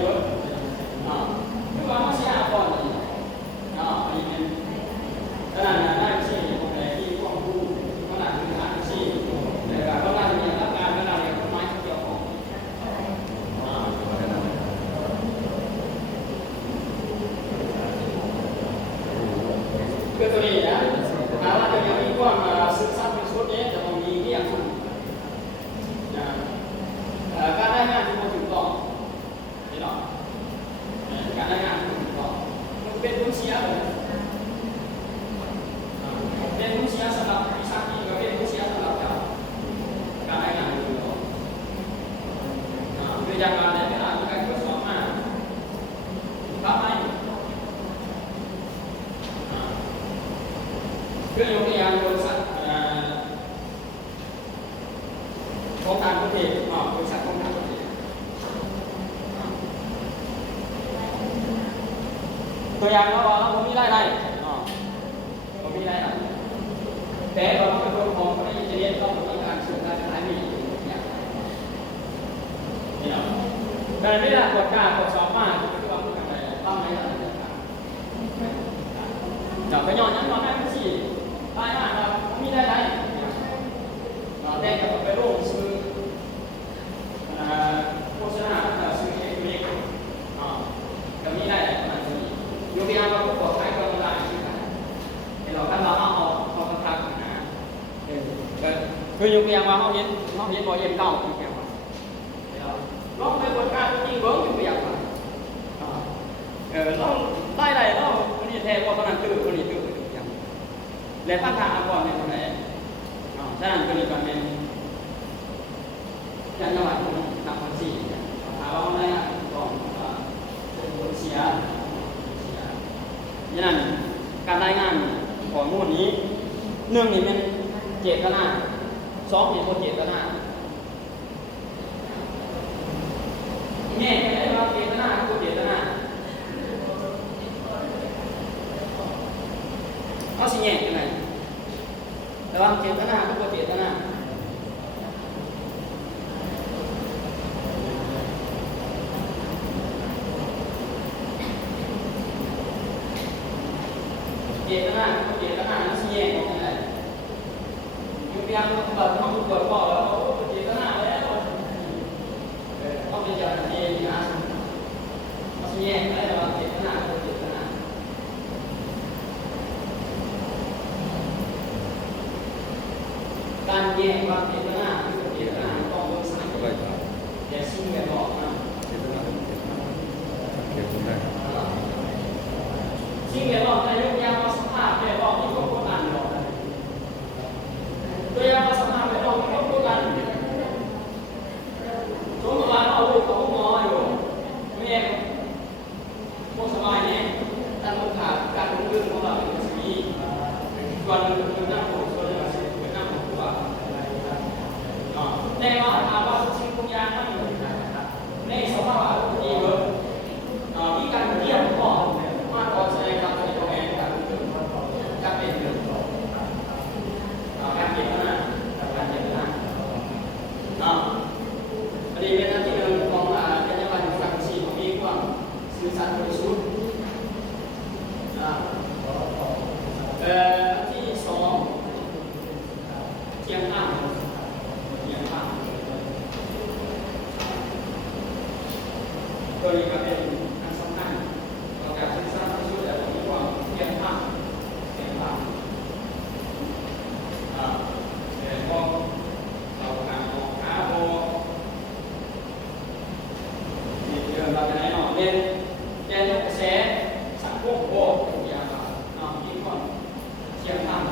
เวิร์ดคือว่าเขาเสียก่อนนี่อันนี้เป็นขนาดได้ที่ของแต่ที่ควบคุมขนาดพื้นฐานที่แต่การก็ได้มีรับการก็ได้ต้นไม้เกี่ยวของคือตัวนี้นะหาว่าจะมีความซึมซับในชุดนี้จะต้องมีเรียกมันการได้งานที่มันถูกต้องนี่หรอการได้งานที่ถูกต้องมันเป็นผลเสียเลยเป็นผลเสียสำหรับวิชาที่ก็เป็นผลเสียสำหรับการได้งานที่ถูกต้องโดยจากการได้เวลาที่การตรวจสอบมารับไหมเพื่อยกตัวอย่างบริษัทของการประเทศบริษัทของการประเทศตัวอย่างเราบอกเรามีรายได้เรามีรายได้แต่เราเป็นคนของไม่จะเรียนต้องมีการสื่อการขายมีอย่างนี้การไม่ได้กดการกดสอบมาคือว่าผู้ทำอะไรต้องไม่ได้เดี๋ยวไปย้อนนั้นมาแม่ไม่สิรายได้เรามีรายได้แต่ก็ไปลงซื้อโฆษณาซื้อเองก็มีได้ขนาดนี้ยกตัวอย่างเราผู้ขายก็ได้เราถ้าเราเอากระทักนะคือยกตัวอย่างว่าเขาเห็นบ่เย็นเก่าที่แกว่าเราไปบนการจริงเบิ้งอยู่อย่างไรเราได้เราคนนี้แทนว่าคนนั้นตื้อคนนี้ตื้ออย่างและพันธะก่อนในคนไหนฉะนั้นคนนี้ก็เป็นยันจังหวัดนครศรีถามว่าอะไรนะก่อนเป็นผลเสียฉะนั้นการรายงานข้อมูลนี้หนึ่งนี่เป็นเจตนาสองนี่เป็นเจตนาแง่ไม่ได้ว่าเจตนาคือเจตนาเขาสิแง่ยังไงแต่ว่าเจตนาคือเจตนาเจตนาเจตนานั้นแยกออกมาได้ยกตัวอย่างเราแบบทำตัวพ่อแล้วเขาเจตนาแล้วเขาเป็นอย่างเองนะเขาแยกได้ว่าเจตนาคือเจตนาการแยกว่าเจตนาคือเจตนาต้องเบิ่งสายแต่สิ่งแวดล้อมนะเจตนาเกี่ยวกับสิ่งแวดล้อมในยกตัวอย่างว่าสภาพแวดล้อมที่ควบคุมกันตัวอย่างว่าสภาพแวดล้อมที่ควบคุมกันสมมติว่าเราลูกเขาหมออยู่แม่พวกสบายเนี่ยตั้งคำถามการลงเรื่องของเราเป็นสิ่งนี้ส่วนหนึ่งคือนั่งหัวส่วนหนึ่งคือนั่งหัวแน่ว่าถามว่าสิ่งทุกอย่างนั่งอยู่ในสภาวะที่เกิดมีการเกี่ยวข้องมากกว่าแสดงความเป็นตัวเองการเป็นการเก็บหน้าการเก็บหน้าอันนี้เป็นหน้าที่หนึ่งของจัญญาบันสังสีของมีความสื่อสารบริสุทธิ์ที่สองเทียงข้างตัวนี้ก็เป็นอันสำคัญต่อการสื่อสารบริสุทธิ์แต่มีความเทียงข้างพอเราการออกหาโบที่เรื่องเราจะได้หน่อยเป็นแกนกระแสสังคมโบอย่างมีความเทียงข้าง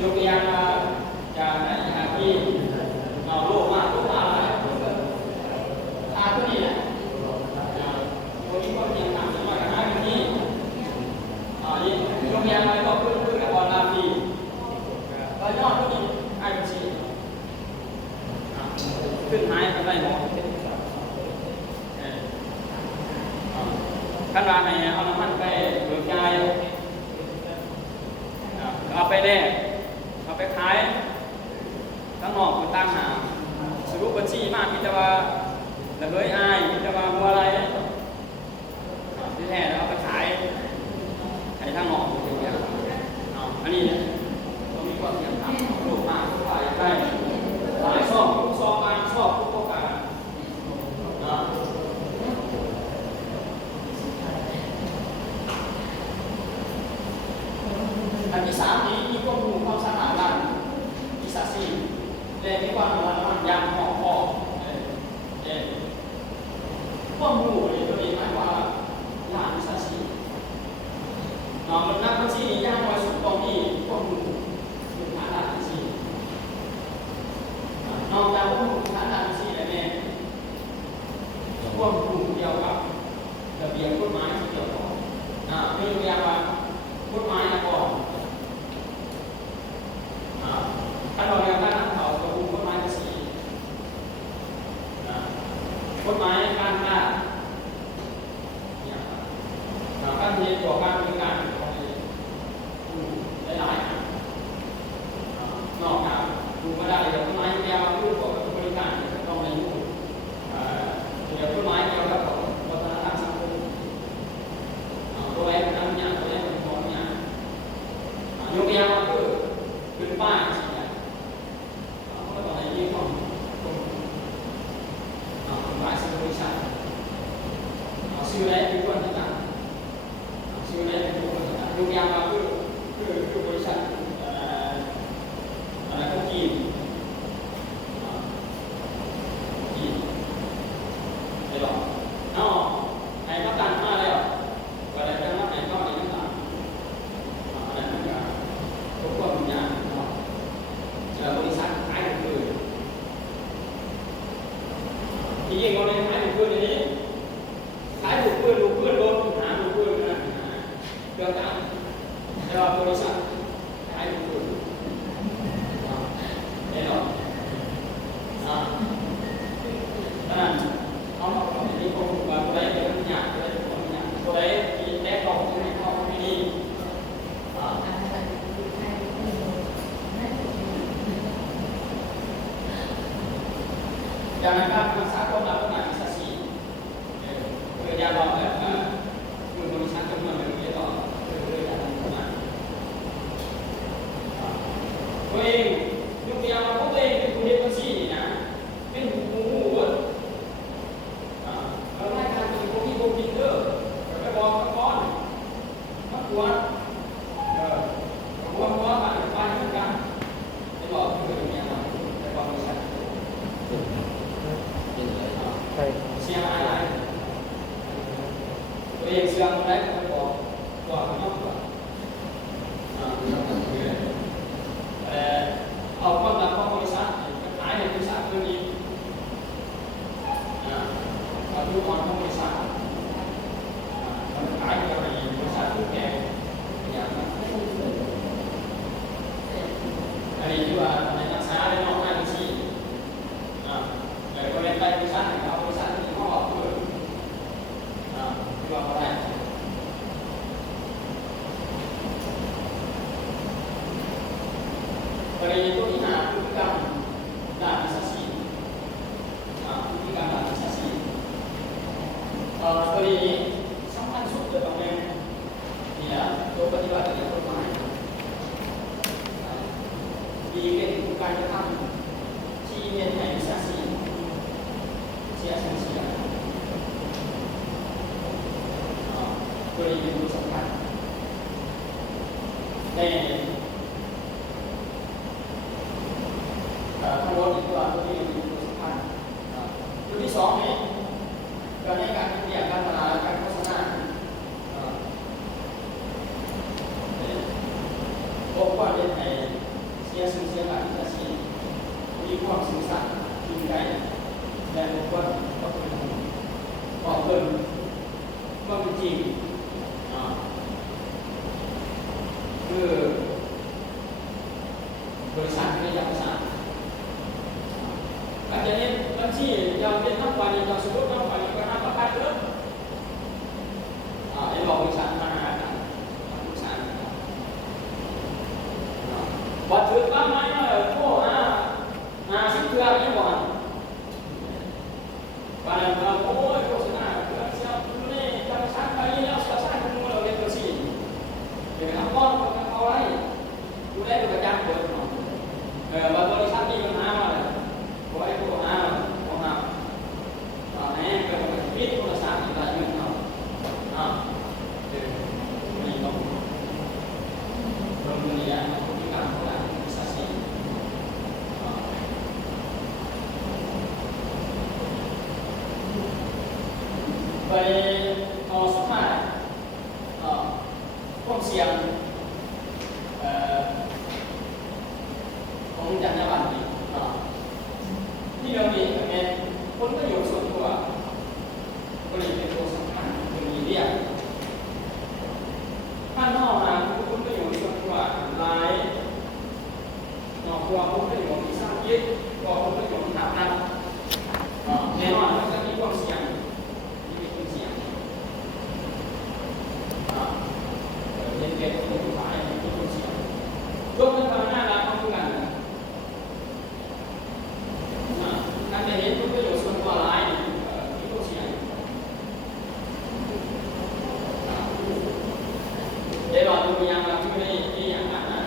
ยกตัวอย่างจากนั้นที่เราโลกมากอะไรตัวนี้แหละตัวนี้ก็เทียงข้างสมัยกันได้แบบนี้ยกตัวอย่างอะไรก็ขึ้นกับออนไลน์ดีเรายอดตัวนี้ไอ้ชีขึ้นหายกันได้หมดขั้นตอนไหนเอาน้ำมันไปเบิกจ่ายเอาไปแน่เอาไปขายทั้งนอก ตั้งหาสรุปบัญชีมากพิจารณาระเบิดอายพิจารณาบัวอะไรที่แท้แล้วเอาไปขายทางนอกอย่างเงี้ยอันนี้เนี่ยต้องมีความเสี่ยงต่ำโลกมากทุกฝ่ายได้หลายซอกทุกซอกการซอกทุกโอกาสอันที่3นี้มีความรู้ความสามารถด้านวิชาชีพและมีความระมัดระวังอย่างเหมาะพอความรู้ในตัวนี้หมายว่าด้านวิชาชีพมันนักบัญชีนี้ยากน้อยสุดตรงที่ความรู้พื้นฐานด้านบัญชีนอกจากความรู้พื้นฐานด้านบัญชีแล้วเนี่ยความรู้เกี่ยวกับระเบียบกฎหมายที่เกี่ยวข้องไม่ยกตัวอย่างว่ากฎหมายนะก่อนถ้าเราเรียนด้านเขาจะรู้กฎหมายภาษีกฎหมายการค้าการเรียนต่อการบริการของหลายๆนอกจากดูไม่ได้เดี๋ยวกฎหมายยาวรูปของบริการต้องในรูปเดี๋ยวกฎหมายเกี่ยวกับวัฒนธรรมสังคมตัวแรกเป็นน้ำยาตัวแรกเป็นของยายกตัวอย่างก็คือเป็นป้ายสิ่งใดก็ต้องในที่ของป้ายสิ่งบริษัทชื่อแรกเป็นคนต่างชื่อแรกเป็นคนต่างยกตัวอย่างก็คือบริษัทอะไรก็กินได้หรอเนาะไอ้ประกันมาแล้วก็ได้จะรับไอ้ก้อนนี้ต่างอะไรนั่นก็ทุกคนมีอย่างเนาะบริษัทขายถุงมือที่ยิ่งเราเลยขายถุงมือนี้ขายถุงมือลูกมือโดนหาลูกมือนะเรื่องการแต่ว่าบริษัทขายถุงมือได้หรอนั่นเอาอย่างนี้ผมว่าตัวใดเป็นอย่างตัวใดเป็นอย่างตัวใดมีแนวตรงที่ไม่เข้าไม่ดีอย่างนั้นการรักษาความลับของวิชาชีพเพื่อจะรองแบบมือบริษัทจำนวนแบบนี้ต่อเรื่อยๆอย่างนั้นตัวเองยกตัวอย่างว่าตัวเองเป็นผู้เรียนบัญชีนะเป็นผู้เราได้การเป็นผู้ที่ผู้บินเดอร์ไปบอกก่อนมาควรหัวมาไปเหมือนกันไปบอกคืออย่างนี้นะไปบอกบริษัทเสียหายหลายตัวเองเสื่อมอะไรก็ไปบอกว่าไม่ต้องบอกเอาความลับของบริษัทขายในบริษัทตัวนี้เอาลูกอ่อนของบริษัทขายในบริษัทผู้แก่อย่างนั้นอันนี้ที่ว่าในนักศึกษาได้นอกหน้าบัญชีแต่ก็เป็นไปบริษัทเอาบริษัทที่เขาออกคือที่ว่าอะไรกรณีตัวที่หาพฤติกรรมด้านวิชาชีพพฤติกรรมด้านวิชาชีพกรณีนี้สำคัญสุดเลยตรงนี้นี่แหละตัวปฏิบัติในกฎหมายดีเป็นการกระทำที่เป็นในวิชาชีพเสียชื่อเสียงกรณีเป็นผู้สำคัญในทั้งหมดอีกตัวนี้เป็นตัวสำคัญตัวที่2นี้การในการเรียนการตลาดการโฆษณาองค์กรเรียนในเสียชื่อเสียงการวิชาชีพมีความสื่อสารจริงใจและองค์กรก็เป็นบอกเพิ่มว่าเป็นจริงคือบริษัทไม่ยอมสั่งการจะเน้นบัญชียอมเป็นนักวันยอมสมมตินักวันก็ห้ามประกันเลยไอ้บอกบริษัทมาหากันบริษัทบัตรถือบ้านไหมโอ้50 ถุ ปัญหามาเลยพอไอ้ปัญหาของเราแน่ก็ปิดโทรศัพท์อีกแล้วอยู่เนาะนี่ต้องลงมือเนี่ยต้องมีการพัฒนาสัดส่วนไปเอาสุดท้ายความเสี่ยงของจรรยาบรรณที่เรามีเป็นผลประโยชน์ส่วนตัวก็เลยเป็นตัวสำคัญคือมีเรียกถ้านอกมาผลประโยชน์ส่วนตัวหลายนอกตัวผลประโยชน์ที่สร้างยึดก็ผลประโยชน์ที่หาได้แน่นอนมันจะมีความเสี่ยงเด็กๆผู้ฝ่ายที่ต้องเสี่ยงยกเป็นภาระเราต้องดูกันการจะเห็นผลประโยชน์ส่วนตัวหลายที่ต้องเสี่ยงเดี๋ยวเราดูอย่างเราที่ไม่ได้อย่างนั้นนะ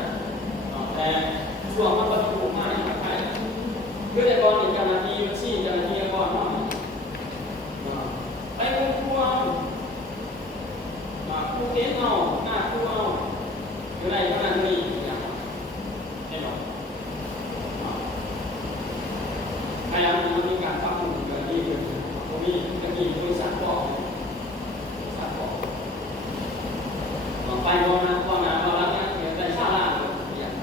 แต่ช่วงมันก็ถูกมากในประเทศไทยคือแต่ก่อนเจ้าหน้าที่มันชี้เจ้าหน้าที่ก่อนว่าไปครูเอาครูเทสเอาครูเอาอยู่ในขณะนี้อย่างแน่นอนให้เรามีการปรับปรุงเรื่องนี้ตรงนี้จะมีบริษัทบอกไปก่อนนะเรารับเนี่ยในชาลาอย่าง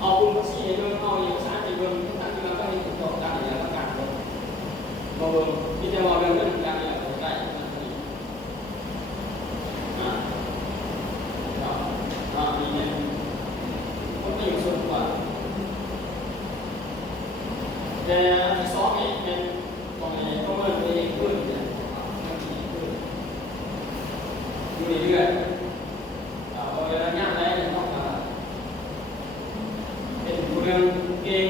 เอาคุณภาษีเรื่องเอาเอกสารเรื่องต่างๆที่เราต้องมีถูกต้องตามอย่างต่างๆเราพิจารณาเรื่องการเนี่ยได้มีเนี่ยคนประโยชน์ส่วนตัวแต่ที่สองนี่เป็นตรงนี้ต้องเริ่มตัวเองขึ้นเนี่ยอยู่เรื่อยๆพอเวลาย่างแล้วต้องเป็นผู้เรื่องเก่ง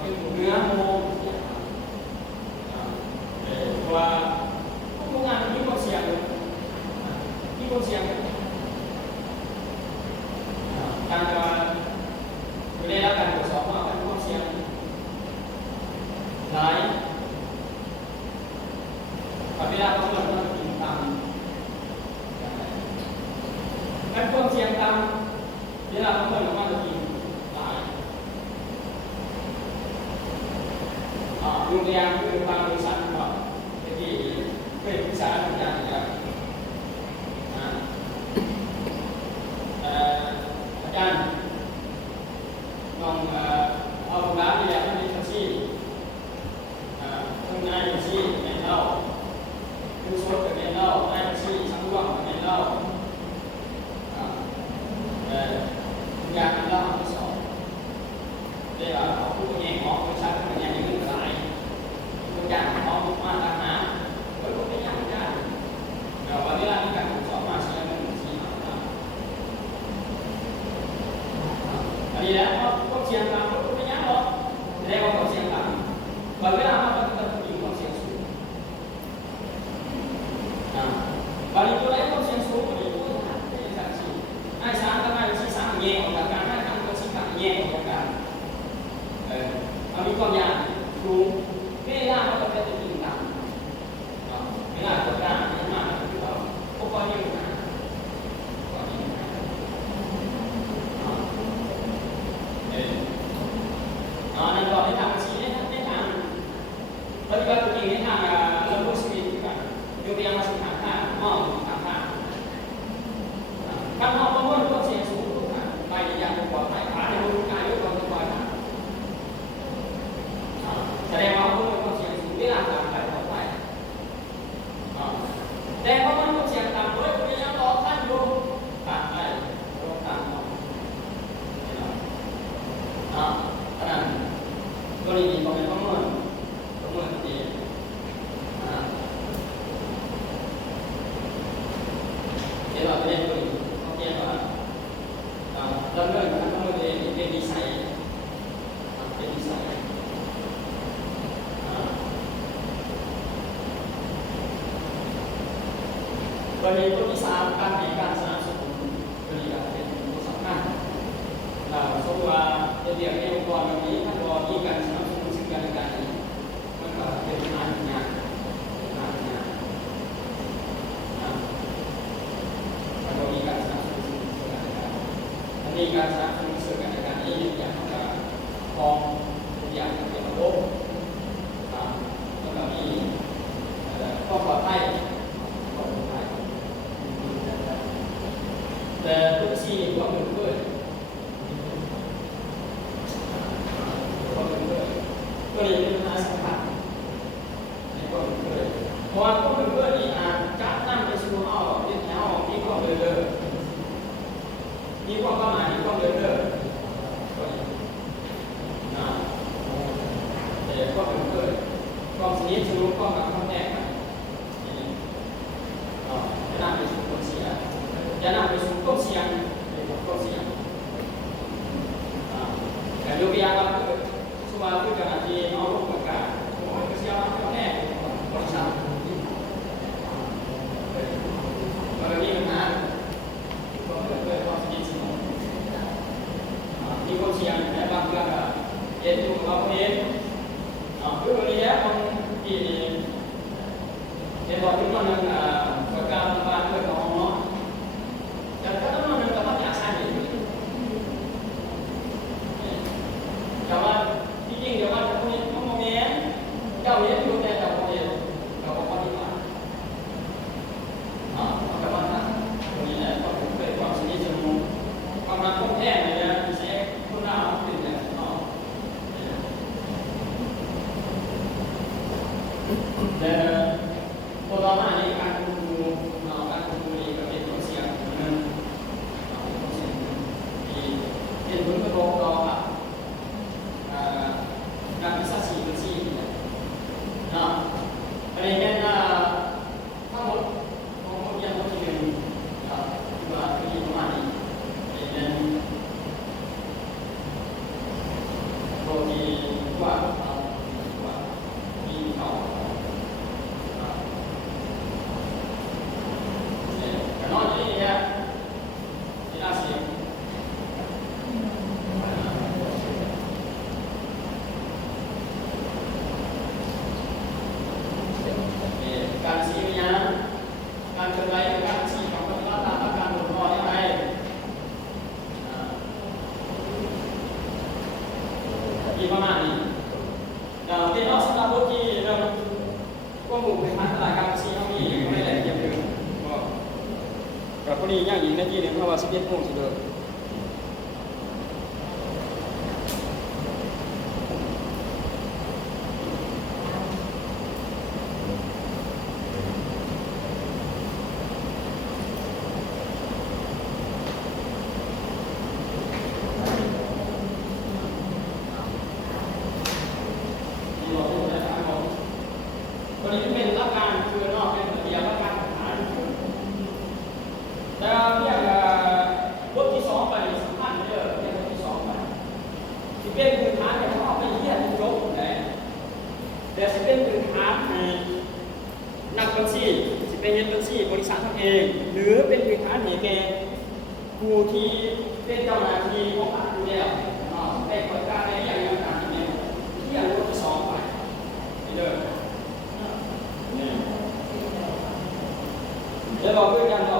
เป็นผู้เนื้อโมเพราะว่าผู้งานมีความเสี่ยงการจะได้รับการตรวจสอบว่าเป็นความเสี่ยงหลายเวลาเขาเริ่มต้นกินตามการความเสี่ยงตามเวลาเขาเริ่มต้นกินหลายยกตัวอย่างคือบางบริษัทแบบที่เป็นบริษัทอย่างอาจารย์ลองเอาร้านที่อยากให้มีอาชีพคุณนายอาชีพในเล่าคุณโซดกับในเล่านายอาชีพทั้งร่วมกับในเล่าอยากเป็นเล่าที่สองเรียกว่าเขาพูดเองของบริษัทเป็นอย่างนี้หลายตัวอย่างเขามาตามหาก็ไม่ยากได้แต่วันนี้เรามีการตรวจสอบมาเสียเงินอันนี้แล้วก็เสี่ยงต่ำก็ไม่ยากหรอกเรียกว่าเสี่ยงต่ำบางเวลามันก็จะมีความเสี่ยงสูงบางตัวไหนความเสี่ยงสูงบางตัวเป็นสังสีไอ้สารก็ไม่ใช่สารแย่ออกจากการไอ้ทางก็สิ่งแย่ออกจากการมีความยากสูงเวลามันก็จะเป็นต่ำเวลากดดันมากคือเราพวกก็ยิ่งหนักนั่นก็ในทางชีวิตในทางปฏิบัติจริงในทางระบบชีวิตกันยกตัวอย่างมาสุขภาพมองสุขภาพการมองประเมินความเสี่ยงสูงทุกอย่างไปอย่างปลอดภัยขาในบริการด้วยความปลอดภัยแสดงว่าประเมินความเสี่ยงสูงเวลาการไปปลอดภัยแต่ประเมินความเสี่ยงต่ำด้วยพยายามรอท่านดูต่างได้รอต่างขนาดก็เลยมีความเป็นประเมินดีเดี๋ยวเราจะเรียนดูเขาเรียกว่าเริ่มการประเมินเป็นดีไซน์ประเด็นตัวที่สามการให้การสนับสนุนเป็นตัวสำคัญเราสมว่าจะเรียกในองค์กร ก็เป็นเกิดความสนิทสนุกความรักความแน่กันจะนำไปสู่ความเสี่ยงจะนำไปสู่ความเสี่ยงความเสี่ยงแต่ยกตัวอย่างว่าสมมติว่าที่เอาลูกประกาศโอ้ยก็เสี่ยงความแน่บริษัทมันมีปัญหาก็เกิดความสนิทสนมมีความเสี่ยงแต่บางเรื่องก็เย็นอยู่กับเองคือวันนี้บางทีเห็นบอกที่มันประกาศมาเพื่อของเนาะแต่ก็ต้องมันก็ต้องอยากใช้อยู่แต่ว่าที่จริงเดี๋ยวว่าจะต้องมีต้องมองเงี้ยเจ้าเลี้ยงอยู่แต่เจ้าเลี้ยงเราก็ดีกว่าแต่ว่าวันนี้เนี่ยก็เป็นความสนิทสนมความรักความแท้เลยนะที่ใช้คนหน้าเอาขึ้นเนี่ยแต่พอต่อมาในการคุมดูการคุมดูนี่ก็เป็นตัวเสียงนั้นตัวเสียงที่เป็นผลกระทบต่อการวิชาชีพชีพนะประเด็นนั้นทั้งหมดของคนเรียนคนที่หนึ่งที่ว่าที่ประมาณนี้ประเด็นนั้นตัวที่ว่ามีเขานอกจากนี้เนี่ยที่น่าเสียการชี้วิญญาณการเคลื่อนไหวการชี้ของปฏิบัติตามอาการหลงรอยังไงที่ประมาณนี้เป็นนอกสำหรับพวกที่เราควบคุมเป็นพันตลาดการชี้เขามีไม่ได้เกี่ยวกับกับพวกนี้ย่างอีกนาทีหนึ่งเพราะว่า11 โมงสิเด้อวันนี้เป็นหลักการคือนอกเป็นระเบียบหลักการฐานแต่เรื่องบทที่2ไปสำคัญเยอะเรื่องบทที่2ไปที่เป็นพื้นฐานเนี่ยเขาเอาไปเรียนจบเลยแต่ที่เป็นพื้นฐานในนักบัญชีที่เป็นเรียนบัญชีบริษัททำเองหรือเป็นพื้นฐานเหตุแก่ผู้ที่เป็นเจ้าหน้าที่ของรัฐอยู่แล้วได้เปิดการในเรื่องต่างๆเนี่ยที่อย่างบทที่2ไปเด้อเดี๋ยวเราคุยกันต่อ